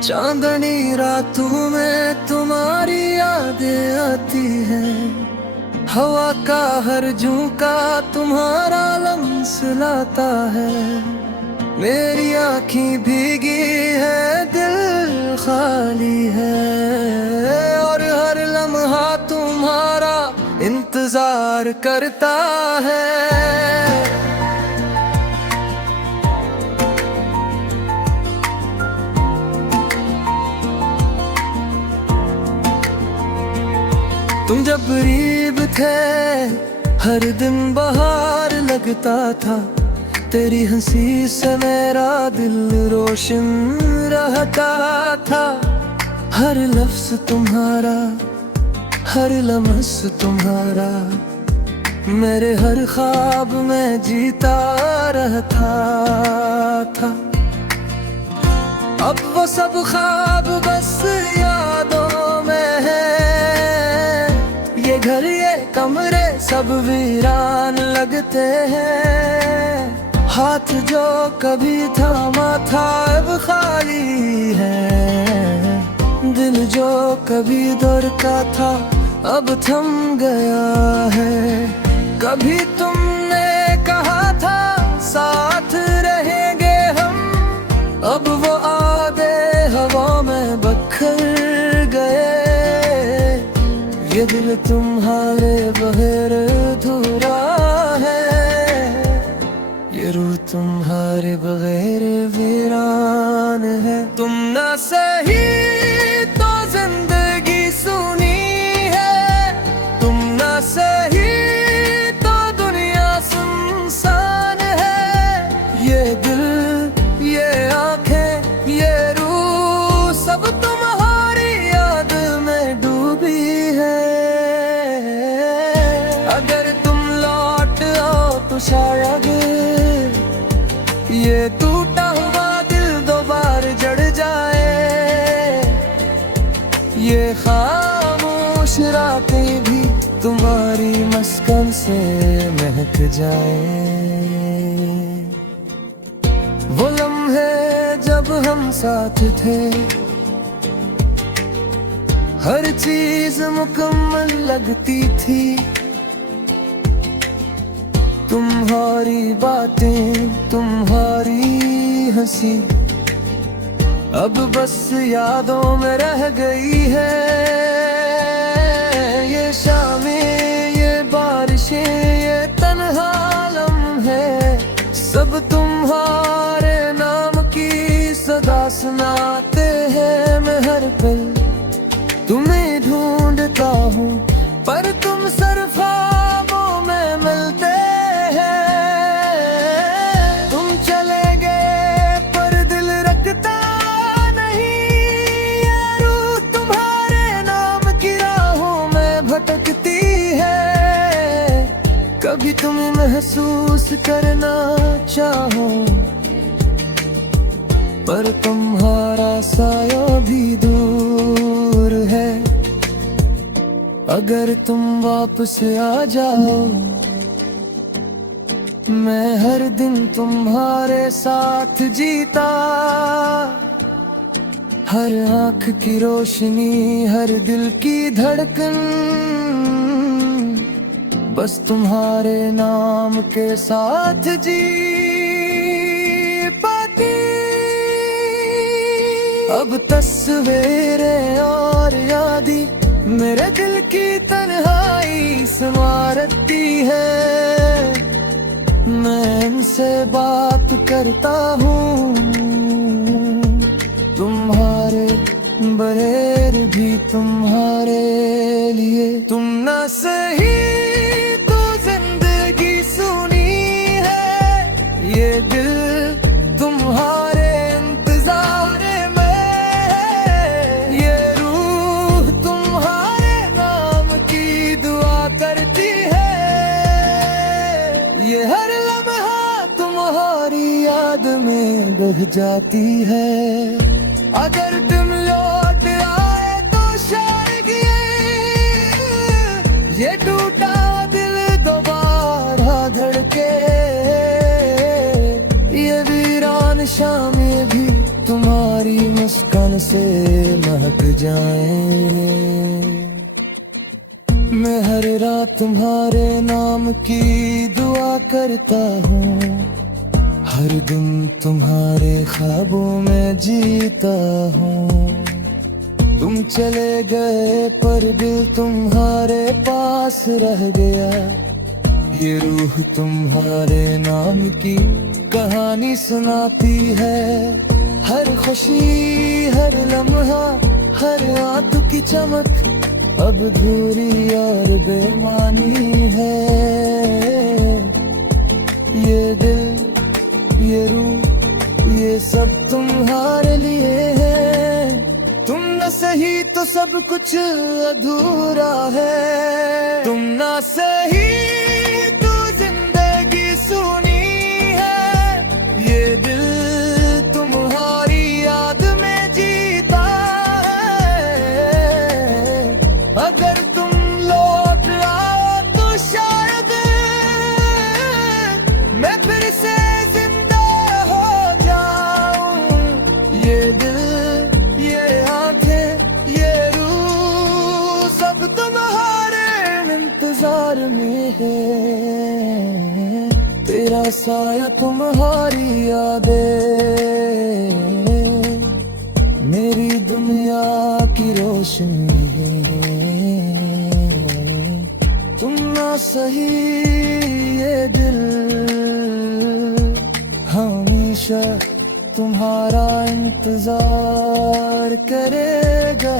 चांदनी रातों में तुम्हारी यादें आती हैं, हवा का हर झोंका तुम्हारा लम्स लाता है। मेरी आँखें भीगी है, दिल खाली है, और हर लम्हा तुम्हारा इंतजार करता है। तुम जब करीब थे हर दिन बाहर लगता था, तेरी हंसी से मेरा दिल रोशन रहता था। हर लफ्ज तुम्हारा, हर लम्स तुम्हारा, मेरे हर ख्वाब में जीता रहता था। अब वो सब ख्वाब बस यादों में है, ये घर ये कमरे सब वीरान लगते हैं। हाथ जो कभी थामा था अब खाली है, दिल जो कभी धड़का था अब थम गया है। कभी तुमने कहा था साथ रहेंगे हम, अब वो आधे हवा में बखर गए। ये दिल तुम्हारे बगैर अधूरा है, ये रूह तुम्हारे बगैर वीरान है। तुम ना सही तो जिंदगी सुनी है, तुम ना सही तो दुनिया सुनसान है। ये दिल, ये आंखें, ये रूह सब तुम्हारी याद में डूबी है। अगर तुम लौट आओ तो शायद ये टूटा हुआ दिल दोबारा जड़ जाए, ये खामोश रातें भी तुम्हारी मस्कन से महक जाए। वो लम्हे जब हम साथ थे, हर चीज मुकम्मल लगती थी। तुम्हारी बातें, तुम्हारी हंसी अब बस यादों में रह गई है। ये शामें, ये बारिशें, ये तन्हा लम्हे सब तुम्हारे नाम की सदा सुनाते हैं। मैं हर पल तुम्हें ढूंढता हूँ, पर तुम सिर्फ ख्वाबों में मिलते हैं। तुम चले गए पर दिल रखता नहीं, ये रूह तुम्हारे नाम की राहों में भटकती है। कभी तुम महसूस करना चाहो, पर तुम्हारा साया भी दूर है। अगर तुम वापस आ जाओ, मैं हर दिन तुम्हारे साथ जीता। हर आँख की रोशनी, हर दिल की धड़कन बस तुम्हारे नाम के साथ जी पाती। अब तस्वीरें और यादें मेरे दिल की तन्हाई संवारती है। मैं इनसे बात करता हूँ, तुम्हारे बगैर भी तुम्हारे लिए। तुम ना सही तो जिंदगी सुनी है, ये दिल तुम्हारे इंतजार में है। ये रूह तुम्हारे नाम की दुआ करती है। ये हर लम्हा तुम्हारी याद में बह जाती है। अगर तुम लौट आए तो शायद ये टूटा दिल दोबारा धड़के, ये वीरान शामें भी तुम्हारी मुस्कान से महक जाएं। मैं हर रात तुम्हारे नाम की दुआ करता हूँ, हर दिन तुम्हारे ख्वाबों में जीता हूँ। तुम चले गए पर दिल तुम्हारे पास रह गया, ये रूह तुम्हारे नाम की कहानी सुनाती है। हर खुशी, हर लम्हा, हर आंसू की चमक अब अधूरी और बेमानी है। ये दिल, ये रूह, ये सब तुम्हारे लिए है। तुम न सही तो सब कुछ अधूरा है। तुम न सही तो जिंदगी सुनी है। ये दिल तुम्हारी याद में जीता है। अगर तुम लौट आओ तो शायद मैं फिर से जिंदा हो जाऊं। ये दिल, ये आंखें, ये रूह सब तुम्हारे इंतजार में है। तेरा साया, तुम्हारी यादें, मेरी दुनिया की रोशनी है। तुम ना सही, ये दिल हमेशा तुम्हारा इंतजार करेगा।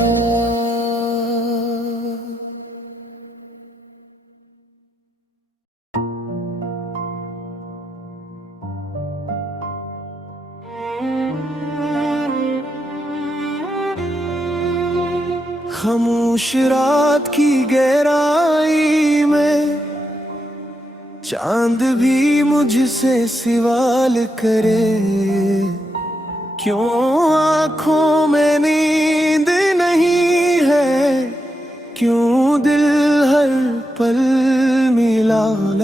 खामोश रात की गहराई में चांद भी मुझसे सवाल करे, क्यों आँखों में नींद नहीं है, क्यों दिल हर पल मिलाल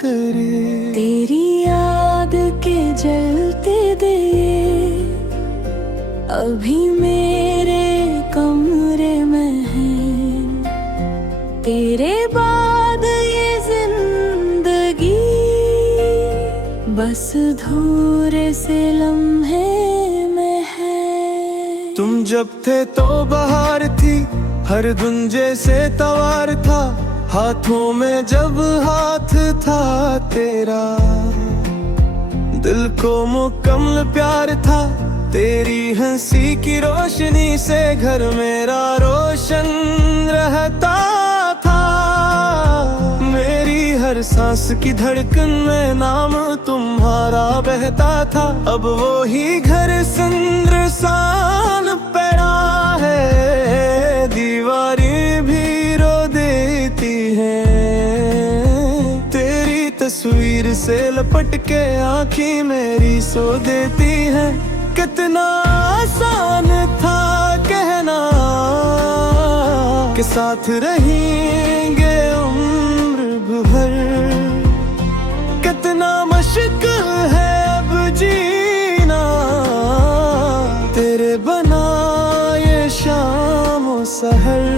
करे। तेरी याद के जलते दिए अभी मेरे कमरे में है। तेरे बाद ये जिंदगी बस धूरे से लम्हे में है। तुम जब थे तो बहार थी, हर धुंजे से तवार था, हाथों में जब हाथ था तेरा, दिल को मुकम्मल प्यार था। तेरी हंसी की रोशनी से घर मेरा रोशन रहता था। मेरी हर सांस की धड़कन में नाम तुम्हारा बहता था। अब वो ही घर सुनसान पड़ा है, दीवारें भी रो देती हैं। तेरी तस्वीर से लपट के आँखें मेरी सो देती हैं। कितना आसान था कहना कि साथ रहेंगे उम्र भर, कितना मुश्किल है अब जीना तेरे बना ये शाम और सहर।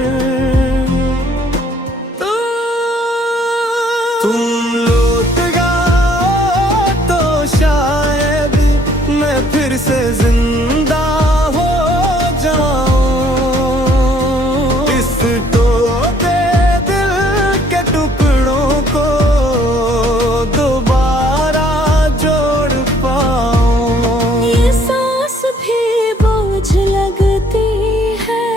तुम लौट गए तो शायद मैं फिर से जिंदा हो जाऊं। इस टूटे दिल के टुकड़ों को दोबारा जोड़ पाऊं। ये सांस भी बोझ लगती है,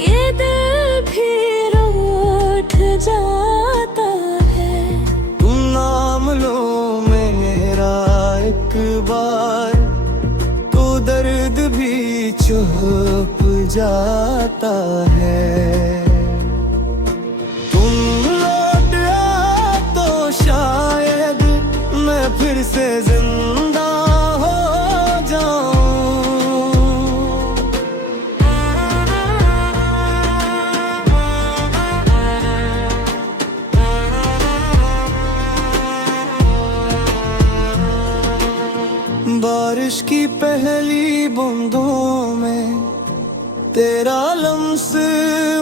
ये दिल भी रूठ जाता है। तुम नाम लो मेरा एक बार तो दर्द भी चुप जाता है। तुम लौट आओ तो शायद मैं फिर से जिंदा पहली बूंदों में तेरा लम्स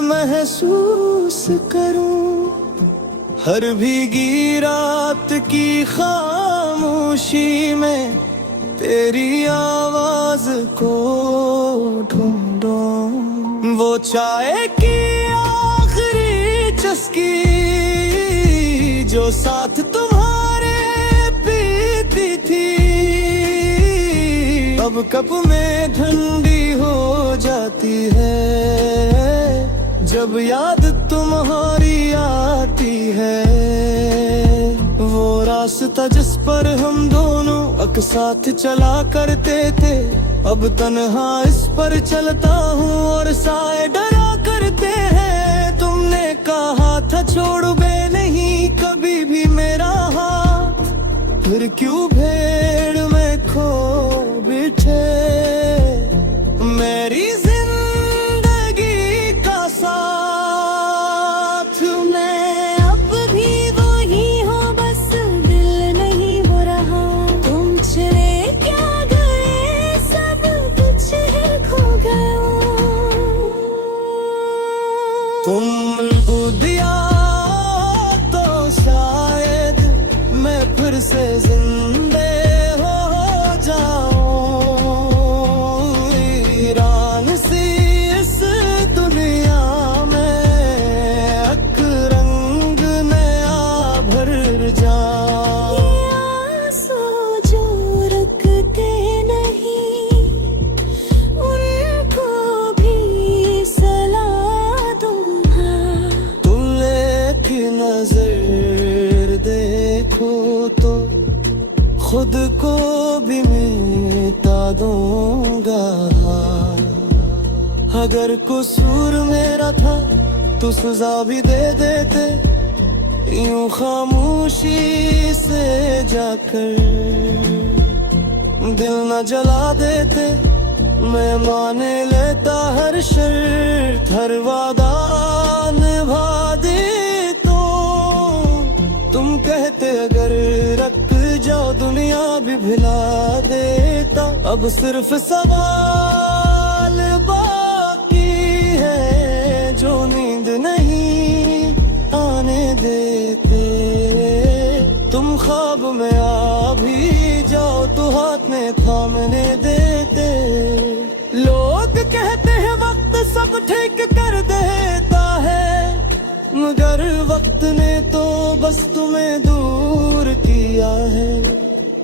महसूस करूं, हर भीगी रात की खामोशी में तेरी आवाज को ढूंढूं। वो चाय की आखिरी चुस्की जो साथ तुम्हारे पीती थी, अब कप में ठंडी हो जाती है जब याद तुम्हारी आती है। वो रास्ता जिस पर हम दोनों अक साथ चला करते थे, अब तन्हा इस पर चलता हूँ और साए डरा करते हैं। तुमने कहा था छोड़ोगे नहीं कभी भी मेरा हाथ, फिर क्यों भेड़ में खो बिठे मेरी जिंदगी का साथ। मैं अब भी वही हूँ, बस दिल नहीं हो रहा। तुम चले क्या गए, सब कुछ है खो गया। तुम दिया तो शायद मैं फिर से जिंदे हो जाऊं। ईरान सी इस दुनिया में एक रंग नया भर जाऊं। ये आंसू जो रुकते नहीं, उनको भी सलाह दूंगा। तुम एक नजर देखो तो खुद को भी मिटा दूंगा। अगर कसूर मेरा था तो सजा भी दे देते, यूं खामोशी से जाकर दिल न जला देते। मैं मान लेता हर शर्त, हर वादा निभा दे तो। तुम कहते अगर रख जाओ दुनिया भी भिला देता। अब सिर्फ सवाल बाकी है जो नींद नहीं आने देते। तुम ख्वाब में आ भी जाओ तो हाथ में थामने देते। लोग कहते हैं वक्त सब ठीक कर देता है, मगर वक्त ने तो बस तुम्हें दूर किया है।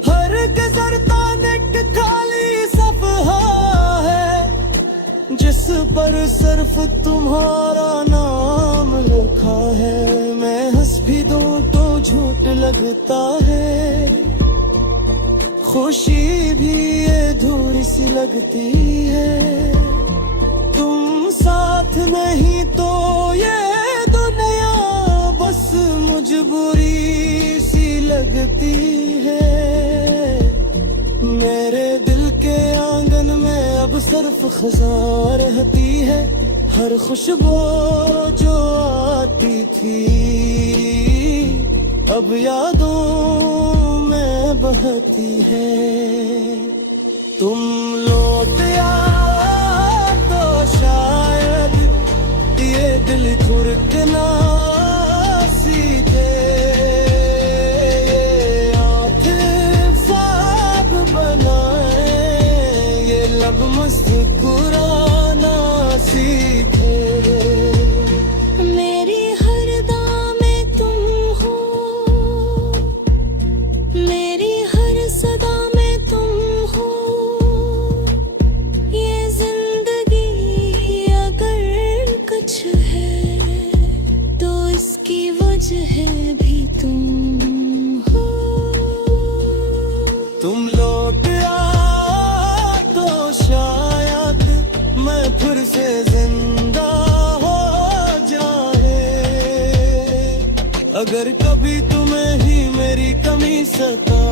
हर गुजरता एक खाली सफहा है जिस पर सिर्फ तुम्हारा नाम लिखा है। मैं हंस भी दूं तो झूठ लगता है, खुशी भी अधूरी सी लगती है। तुम साथ नहीं तो ये दुनिया बस मजबूरी सी लगती है। मेरे दिल के आंगन में अब सिर्फ खज़ां रहती है, हर खुशबू जो आती थी अब यादों में बहती है। तुम लौट आओ तो शायद ये दिल धड़कना सीखे। ये आँखें ख्वाब बनाए, ये लब मुस्कुराना सीखे। मेरी हर दां में तुम हो, मेरी हर सदा में तुम हो। ये जिंदगी अगर कुछ है तो इसकी वजह भी तुम हो। तुम लौट आओ तो शायद मैं फिर से जिंदा हो जाए। अगर कभी तुम्हें ही मेरी कमी सता